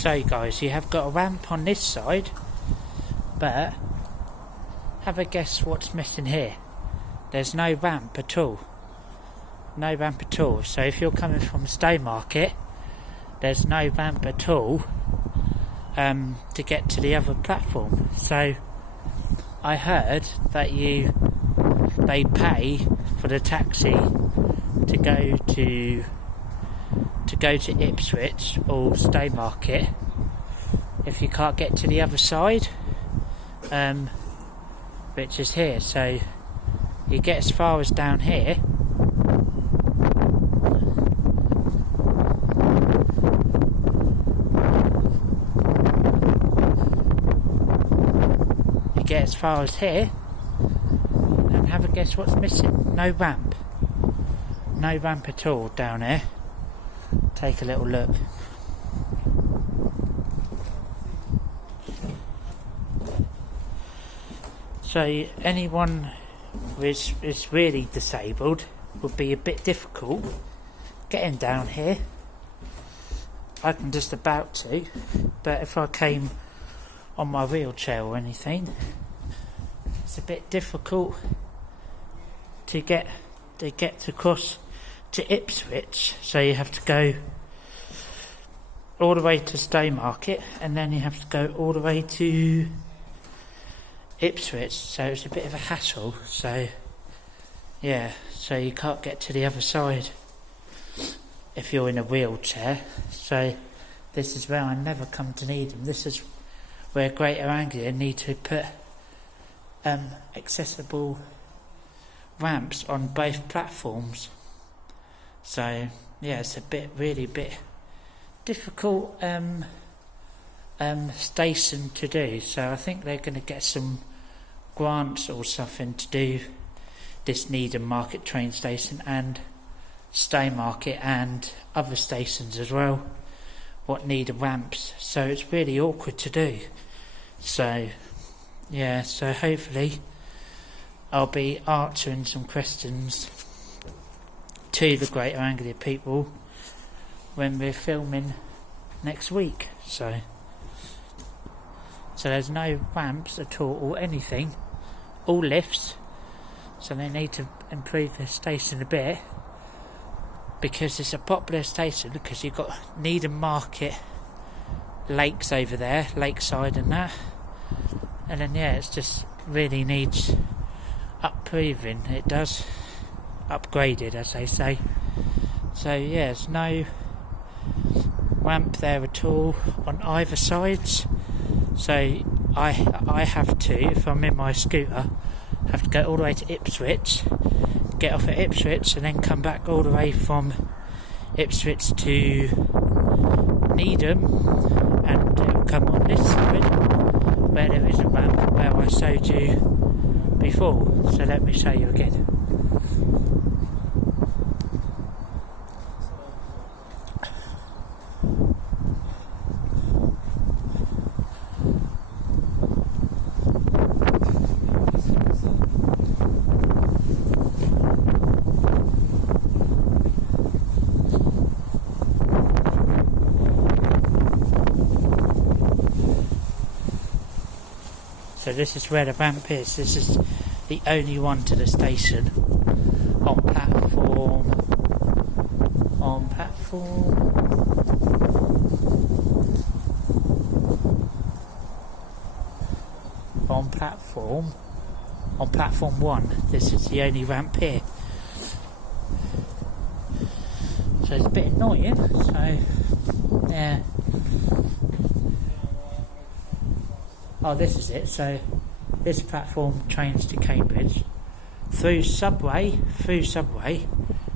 So guys, you have got a ramp on this side, but have a guess what's missing here. There's no ramp at all. No ramp at all. So if you're coming from Staymarket, there's no ramp at all to get to the other platform. So I heard that they pay for the taxi to go to Ipswich or Staymarket if you can't get to the other side, which is here. So you get as far as down here, and have a guess what's missing. No ramp at all down here. Take a little look. So anyone who is really disabled would be a bit difficult getting down here. I can just about to, but if I came on my wheelchair or anything, it's a bit difficult to get across to Ipswich. So you have to go all the way to Staymarket, and then you have to go all the way to Ipswich. So it's a bit of a hassle. So yeah, so you can't get to the other side if you're in a wheelchair. So this is where I never come to need them. This is where Greater Anglia need to put accessible ramps on both platforms. So yeah, it's really a bit difficult station to do. So I think they're going to get some grants or something to do this Needham Market train station and Staymarket and other stations as well, what need ramps. So it's really awkward to do. So yeah, so hopefully I'll be answering some questions to the Greater Anglia people when we're filming next week. So there's no ramps at all or anything, all lifts. So they need to improve the station a bit, because it's a popular station, because you've got Needham Market lakes over there, lakeside and that, and then yeah, it just really needs improving. It does, upgraded as they say. So yeah, there's no ramp there at all on either sides. So I have to, if I'm in my scooter, have to go all the way to Ipswich, get off at Ipswich, and then come back all the way from Ipswich to Needham, and it'll come on this side where there is a ramp where I showed you before. So let me show you again. So this is where the ramp is. This is the only one to the station on platform on platform 1. This is the only ramp here. So it's a bit annoying. So yeah. Oh, this is it. So this platform trains to Cambridge through subway,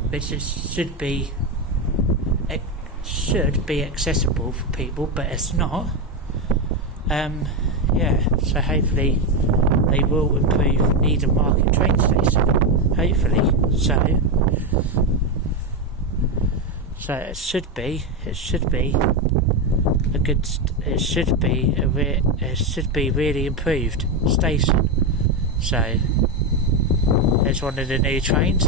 which should be accessible for people, but it's not. Yeah, so hopefully they will improve Needham Market train station. Hopefully so. So it should be a good. It should be really improved station. So there's one of the new trains.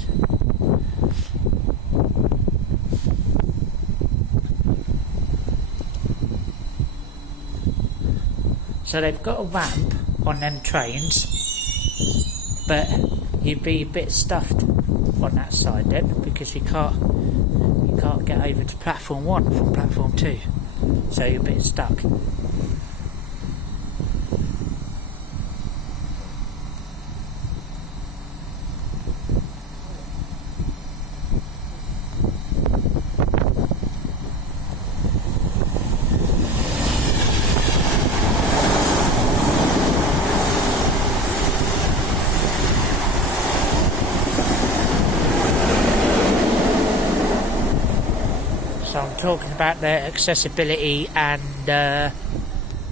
So they've got a ramp on them trains, but you'd be a bit stuffed on that side then, because you can't get over to platform 1 from platform 2, so you're a bit stuck. So I'm talking about the accessibility and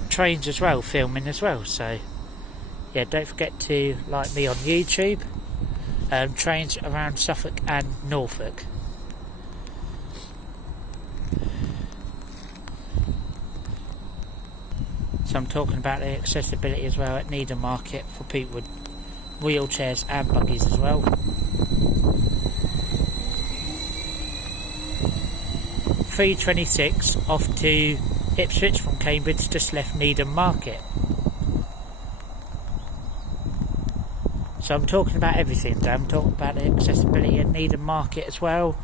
trains as well, filming as well. So yeah, don't forget to like me on YouTube. Trains around Suffolk and Norfolk. So I'm talking about the accessibility as well at Needham Market for people with wheelchairs and buggies as well. 3:26 off to Ipswich from Cambridge, just left Needham Market. So I'm talking about everything there. I'm talking about the accessibility at Needham Market as well,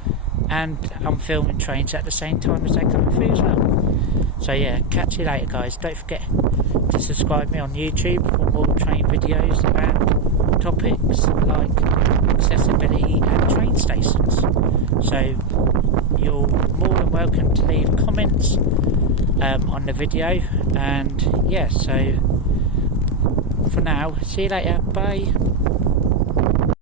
and I'm filming trains at the same time as they're coming through as well. So yeah, catch you later guys. Don't forget to subscribe me on YouTube for more train videos and topics like accessibility and train stations. So you're more than welcome to leave comments on the video, and yeah, so for now, see you later, bye.